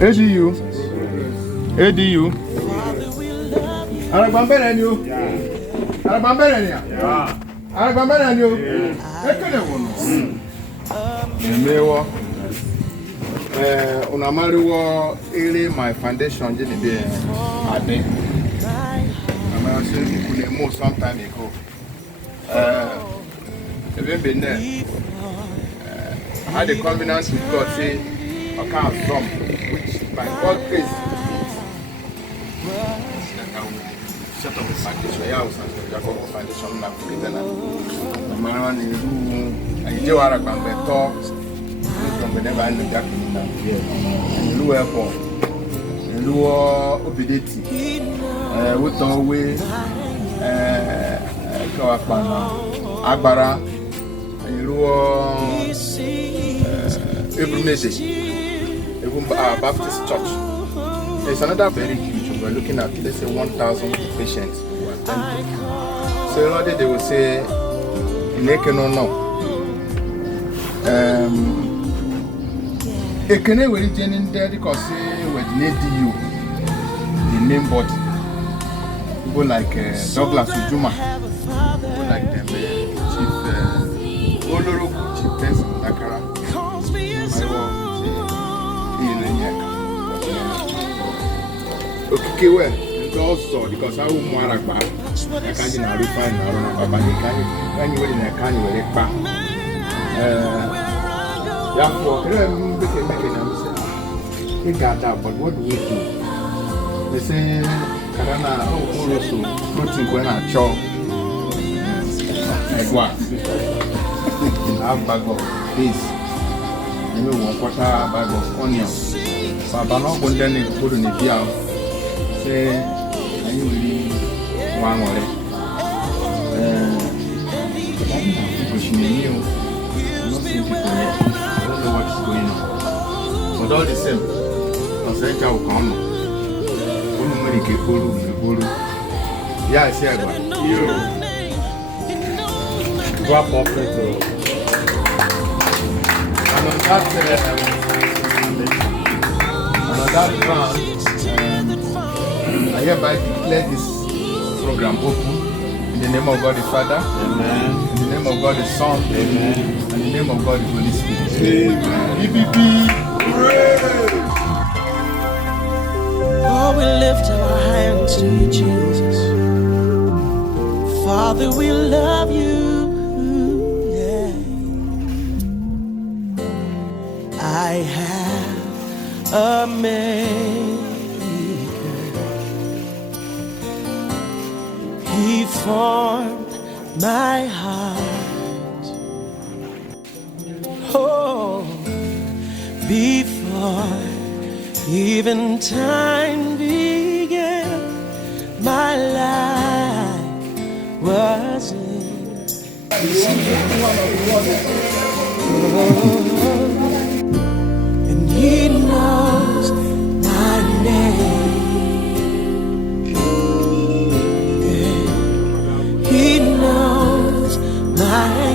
ADU. ADU. Aragba bere ni o. Aragba bere ni a. Aragba bere ni o. Ekele wo no. Emewo. Unamariwo ere my foundation je be ade. I said people dey move some time ago. Even been there. I had a covenant with God say I can't from which by God grace. Set up a foundation. Yeah, I was a foundation na created na. Man in who I do Aragba talk from whenever I look back in that. And you airport. And you obedient. With the way Agbara every message even Baptist church. There's another very huge. We're looking at let's say 1,000 patients. So Lord, they will say no. It can never reach in there because we need you the name body. People like Douglas Ujuma, people like them, Chief Oloroku, Chief Tess Dakara. Okay, well, it's also because I will Aragba. I can't even refine our Papa. You can't you in a can you let back. Therefore, we got that, but what do we do? They say, Karana, also floating when I chop. Like what? Half bag of beans. You know, 1/4 bag of onions. So I'm not going to put in the beer. Say, I really want more. People, I don't know what's going on. But all the same, Concentra will come. Yeah, I see it. You drop off it. And on that ground, I hereby declare this program open in the name of God the Father, amen. In the name of God the Son, amen. And in the name of God the Holy Spirit. Amen. EPP, oh, we lift our hands to you, Jesus. Father, we love you. Yeah. I have a maker. He formed my heart. Oh, before even time began, my life was in. And He knows my name. He knows my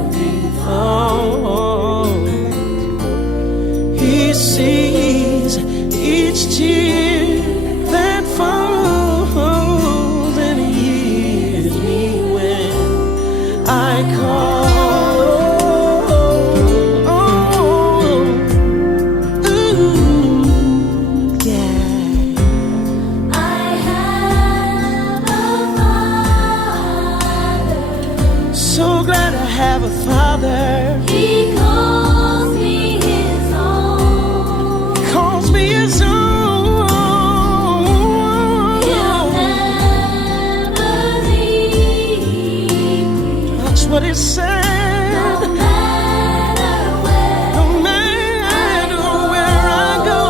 every thought. He sees each tear that falls, and He hears me when I call. Ooh, yeah. I have a father. So glad I have a father. He calls me his own. Calls me his own. He'll never leave me. That's what it said. No matter where I go,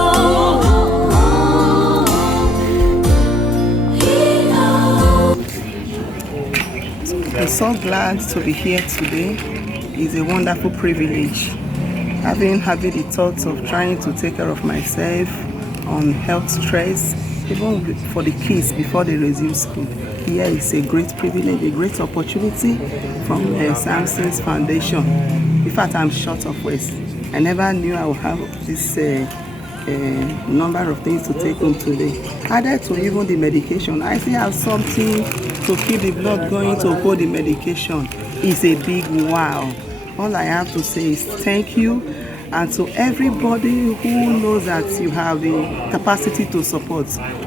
He knows. I'm so glad to be here today. It's a wonderful privilege. Having the thoughts of trying to take care of myself on health stress, even for the kids before they resume school. Here is a great privilege, a great opportunity from Samson's Foundation. In fact, I'm short of words. I never knew I would have this a number of things to take home today. Added to even the medication, I still have something to keep the blood going to hold the medication. It's a big wow. All I have to say is thank you, and to everybody who knows that you have the capacity to support,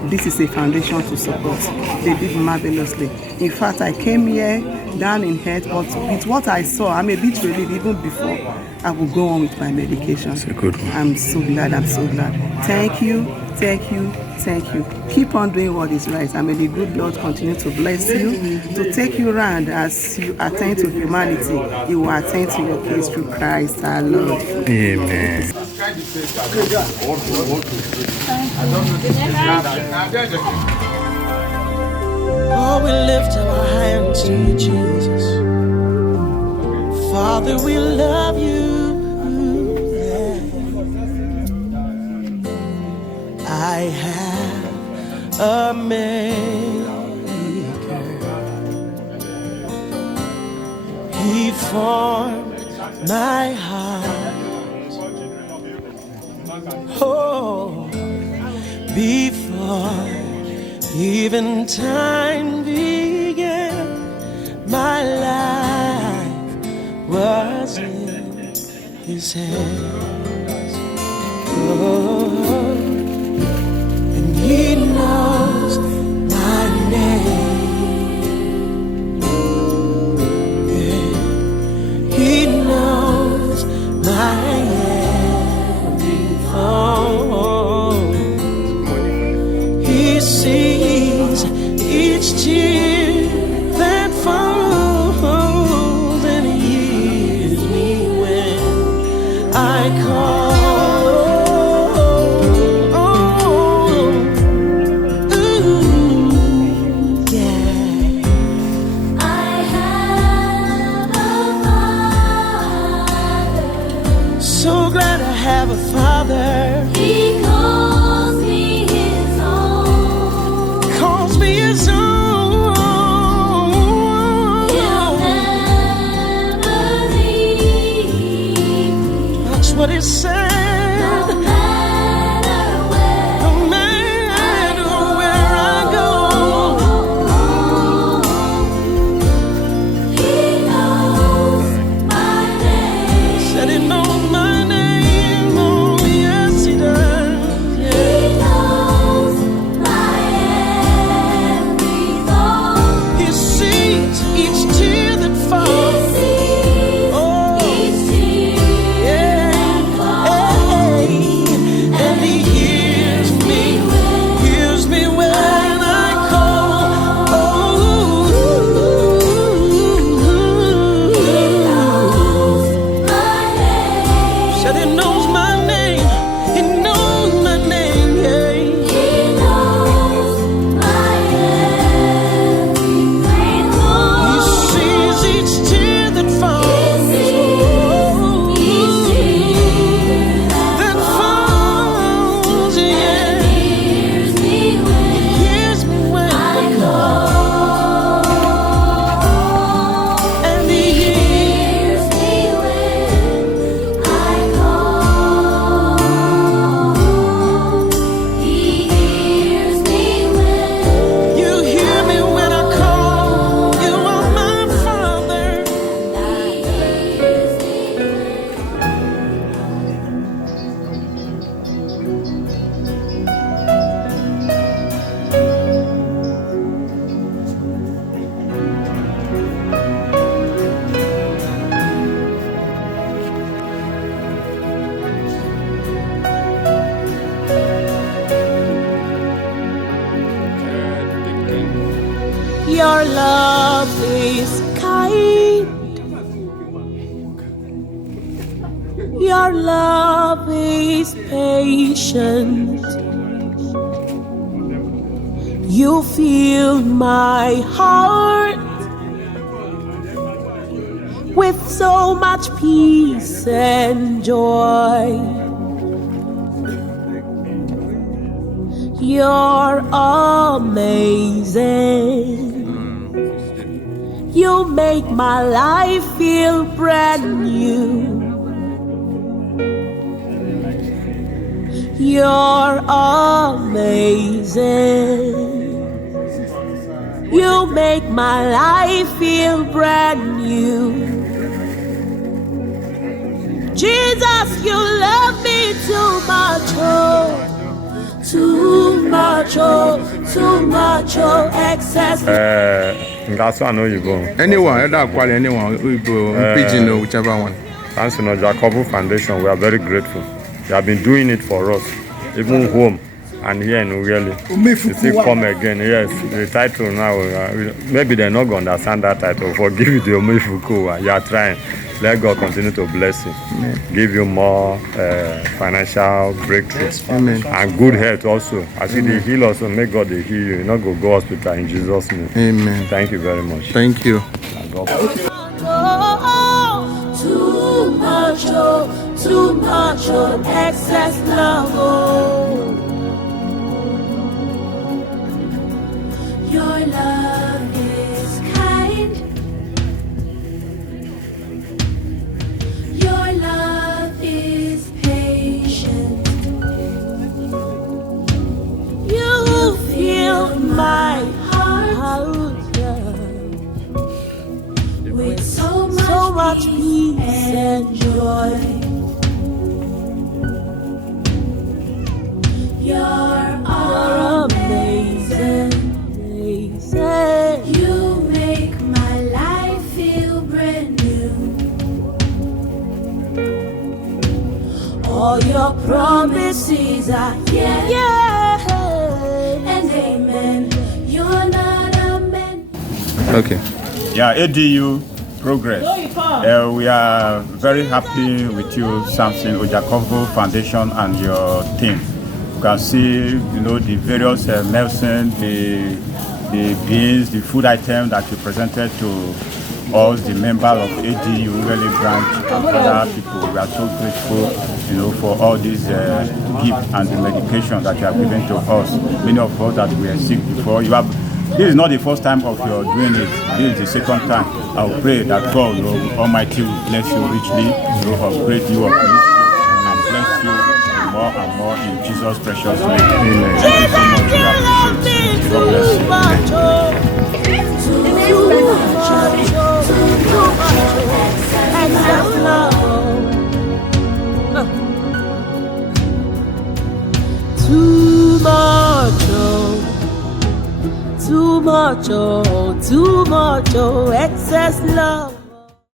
this is a foundation to support. They did marvelously. In fact, I came here down in head, but with what I saw, I'm a bit relieved even before I will go on with my medication. That's a good one. I'm so glad, I'm so glad. Thank you, thank you, thank you. Keep on doing what is right, and may the good Lord continue to bless you, to take you around as you attend to humanity. You will attend to your case through Christ our Lord. Amen. Oh, we lift our hands to you, Jesus. Father, we love you. I have a maker. He formed my heart. Oh, before even time began, my life was in His hands. Oh, and He knows my name. Yeah. He knows my every thought. He sees each tear that falls, and He hears me when I call. So glad I have a Father. He calls me His own. Calls me His own. He'll never leave. That's what He said. No matter where, No matter where I go, He knows my name. said He knows my name. Oh, yes, He does. He Yeah. knows my every thought. He sees each tear that He falls. sees Oh, each tear yeah. that falls. Hey, and He hears me when I call. Oh, My name. said He knows my name. He knows my name. Yeah. He knows my every He thought. sees each tear that falls. He sees each tear That falls. Yeah. hears me Hears me when I I call. call. And He hears. Hears me when I call. He hears me when You hear me when I call. You are my Father. He hears me Your love is kind. Your love is patient. You fill my heart with so much peace and joy. You're amazing. You make my life feel brand new. You're amazing. You make my life feel brand new. Jesus, you love me too much, oh. Too much, oh. Too much, oh. Excess. Anyone, either quality, anyone, pidgin or whichever one. Thanks to Jacobo Foundation, we are very grateful. They have been doing it for us, even home and here in Ughelli. You still come again, yes. The title now, maybe they're not going to understand that title. Forgive you the Omefuku. You are trying. Let God continue to bless you. Amen. Give you more financial breakthroughs. Amen. And good health also. As you heal also, may God heal you. You not go hospital in Jesus' name. Amen. Thank you very much. Thank you. Too much, oh, too much, oh, excess love, oh. Your love is kind. Your love is patient. You fill my heart, yeah, with so much peace and joy. You're amazing, amazing. You make my life feel brand new. All your promises are yes, yeah, and amen. You're not a man. Okay. Yeah, ADU progress. We are very happy with you, Samson Ojakovo Foundation, and your team. You can see, the various medicine, the beans, the food items that you presented to us, the members of ADU Ughelli branch, and other people. We are so grateful, for all these gifts and the medication that you have given to us. Many of us that were sick before, this is not the first time of your doing it. This is the second time. I will pray that God, Almighty, will bless you richly, upgrade you, uplift you, and bless you more and more in Jesus' precious name. Amen. Thank you so much. We appreciate it. God bless you. Too much, oh. Too much, oh, excess love.